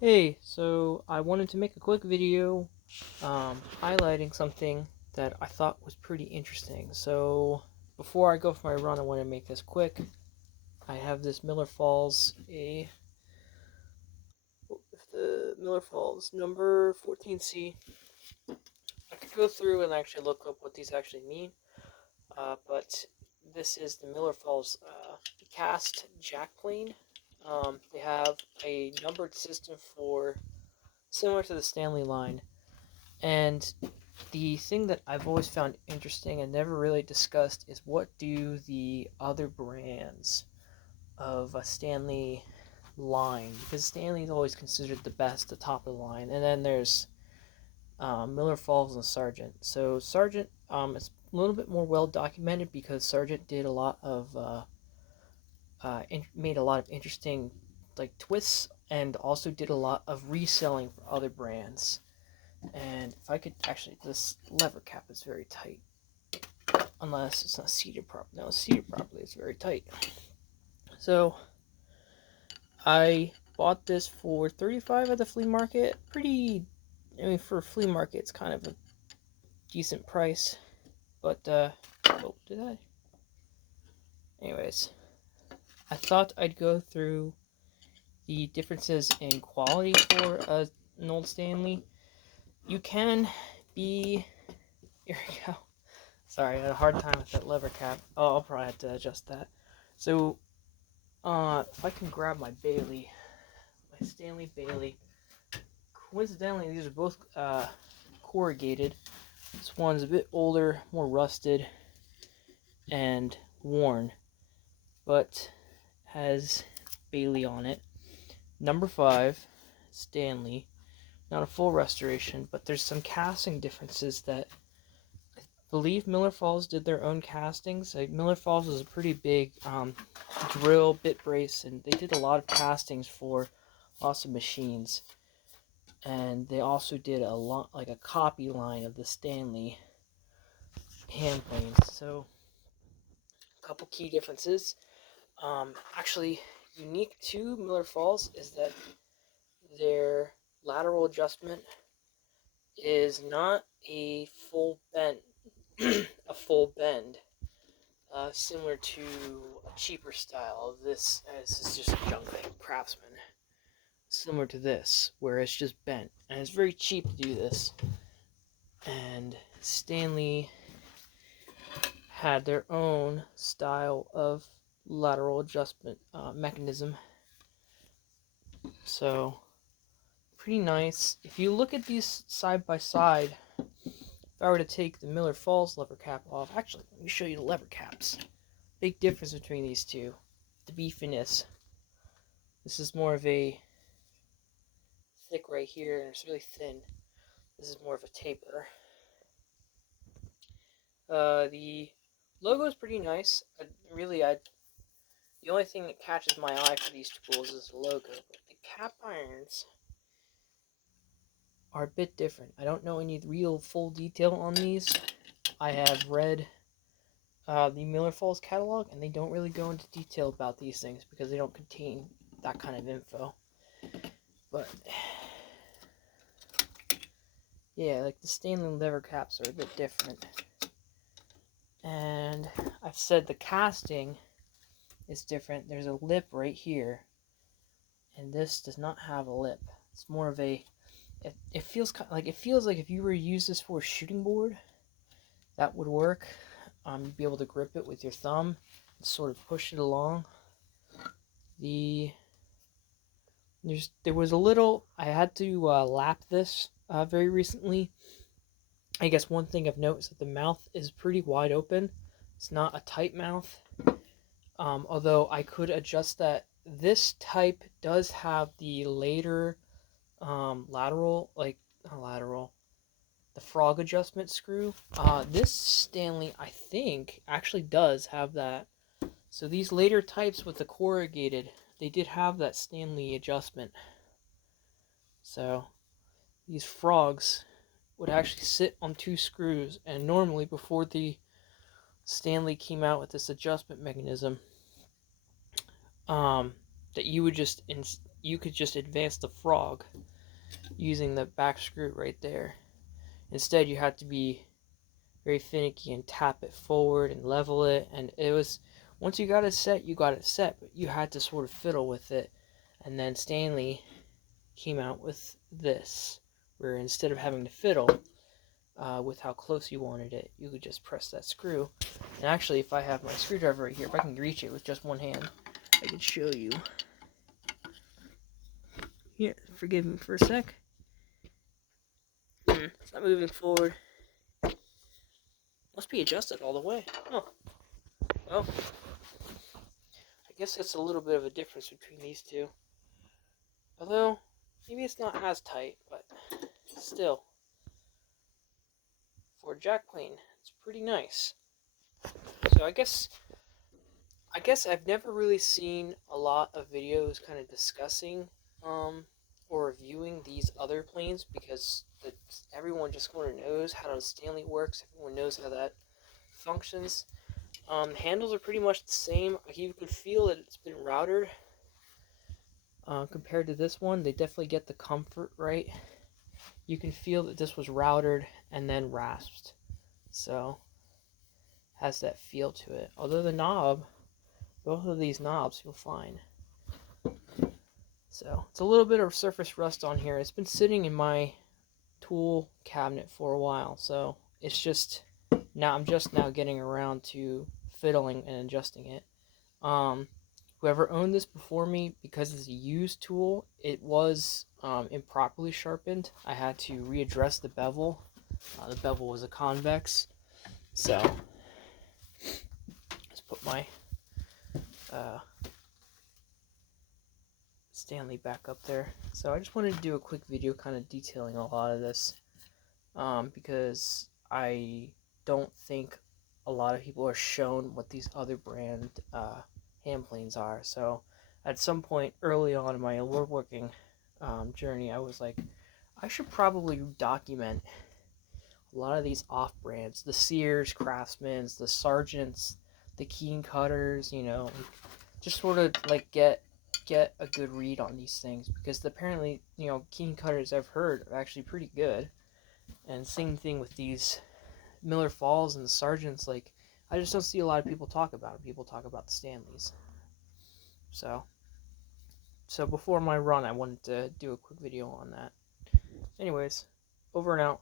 Hey, so I wanted to make a quick video highlighting something that I thought was pretty interesting. So before I go for my run, I want to make this quick. I have this Miller Falls, the Miller Falls number 14C. I could go through and actually look up what these actually mean, but this is the Miller Falls cast jack plane. They have a numbered system for similar to the Stanley line. And the thing that I've always found interesting and never really discussed is what do the other brands of a Stanley line, because Stanley is always considered the best, the top of the line, and then there's Miller Falls and Sargent. So Sargent is a little bit more well documented because Sargent did a lot of made a lot of interesting like twists and also did a lot of reselling for other brands. And if I could actually, this lever cap is very tight. Unless it's not seated properly. No, it's seated properly. It's very tight. So I bought this for $35 at the flea market. I mean, for a flea market, it's kind of a decent price. But oh, did I? Anyways, I thought I'd go through the differences in quality for an old Stanley. You can be. Here we go. Sorry, I had a hard time with that lever cap. Oh, I'll probably have to adjust that. So, if I can grab my Bailey, my Stanley Bailey. Coincidentally, these are both corrugated. This one's a bit older, more rusted, and worn, but has Bailey on it. Number 5, Stanley. Not a full restoration, but there's some casting differences that I believe Miller Falls did their own castings. Like Miller Falls was a pretty big drill bit brace, and they did a lot of castings for lots of machines. And they also did a lot, like a copy line of the Stanley hand planes. So, a couple key differences. Actually, unique to Miller Falls is that their lateral adjustment is not a full bend, a full bend, similar to a cheaper style of this. This is just junk thing, Craftsman. Similar to this, where it's just bent, and it's very cheap to do this. And Stanley had their own style of lateral adjustment mechanism. So, pretty nice. If you look at these side by side, if I were to take the Miller Falls lever cap off, actually, let me show you the lever caps. Big difference between these two. The beefiness. This is more of a thick right here, and it's really thin. This is more of a taper. The logo is pretty nice. The only thing that catches my eye for these tools is the logo. But the cap irons are a bit different. I don't know any real full detail on these. I have read the Miller Falls catalog, and they don't really go into detail about these things because they don't contain that kind of info. But yeah, like the Stanley lever caps are a bit different. And I've said the casting is different. There's a lip right here, and this does not have a lip. It's more of a. It feels like if you were to use this for a shooting board, that would work. You'd be able to grip it with your thumb and sort of push it along. There was a little. I had to lap this very recently. I guess one thing I've noticed is that the mouth is pretty wide open. It's not a tight mouth. Although I could adjust that. This type does have the later lateral, the frog adjustment screw. This Stanley, I think, actually does have that. So these later types with the corrugated, they did have that Stanley adjustment. So these frogs would actually sit on 2 screws, and normally before the Stanley came out with this adjustment mechanism, that you would just you could just advance the frog using the back screw right there. Instead, you had to be very finicky and tap it forward and level it. And it was, once you got it set, you got it set, but you had to sort of fiddle with it. And then Stanley came out with this, where instead of having to fiddle with how close you wanted it, you could just press that screw. And actually, if I have my screwdriver right here, if I can reach it with just one hand, I can show you. Here, forgive me for a sec. It's not moving forward. Must be adjusted all the way. Oh, well, I guess it's a little bit of a difference between these two. Although, maybe it's not as tight, but still. For a jack plane, it's pretty nice. So I guess I've never really seen a lot of videos kind of discussing or reviewing these other planes, because everyone just kind of knows how the Stanley works. Everyone knows how that functions. Handles are pretty much the same. You can feel that it's been routed compared to this one. They definitely get the comfort right. You can feel that this was routed and then rasped, so has that feel to it. Although the knob, both of these knobs feel fine. So it's a little bit of surface rust on here. It's been sitting in my tool cabinet for a while, so it's just now I'm just now getting around to fiddling and adjusting it. Whoever owned this before me, because it's a used tool, it was improperly sharpened. I had to readdress the bevel. The bevel was a convex, so let's put my Stanley back up there. So I just wanted to do a quick video kind of detailing a lot of this, because I don't think a lot of people are shown what these other brand hand planes are. So at some point early on in my woodworking journey, I was like, I should probably document a lot of these off brands, the Sears, Craftsmans, the Sargents, the Keen Cutters, you know, just sort of like get a good read on these things, because apparently, you know, Keen Cutters I've heard are actually pretty good. And same thing with these Miller Falls and the Sargents. Like, I just don't see a lot of people talk about it. People talk about the Stanleys. So before my run, I wanted to do a quick video on that. Anyways, over and out.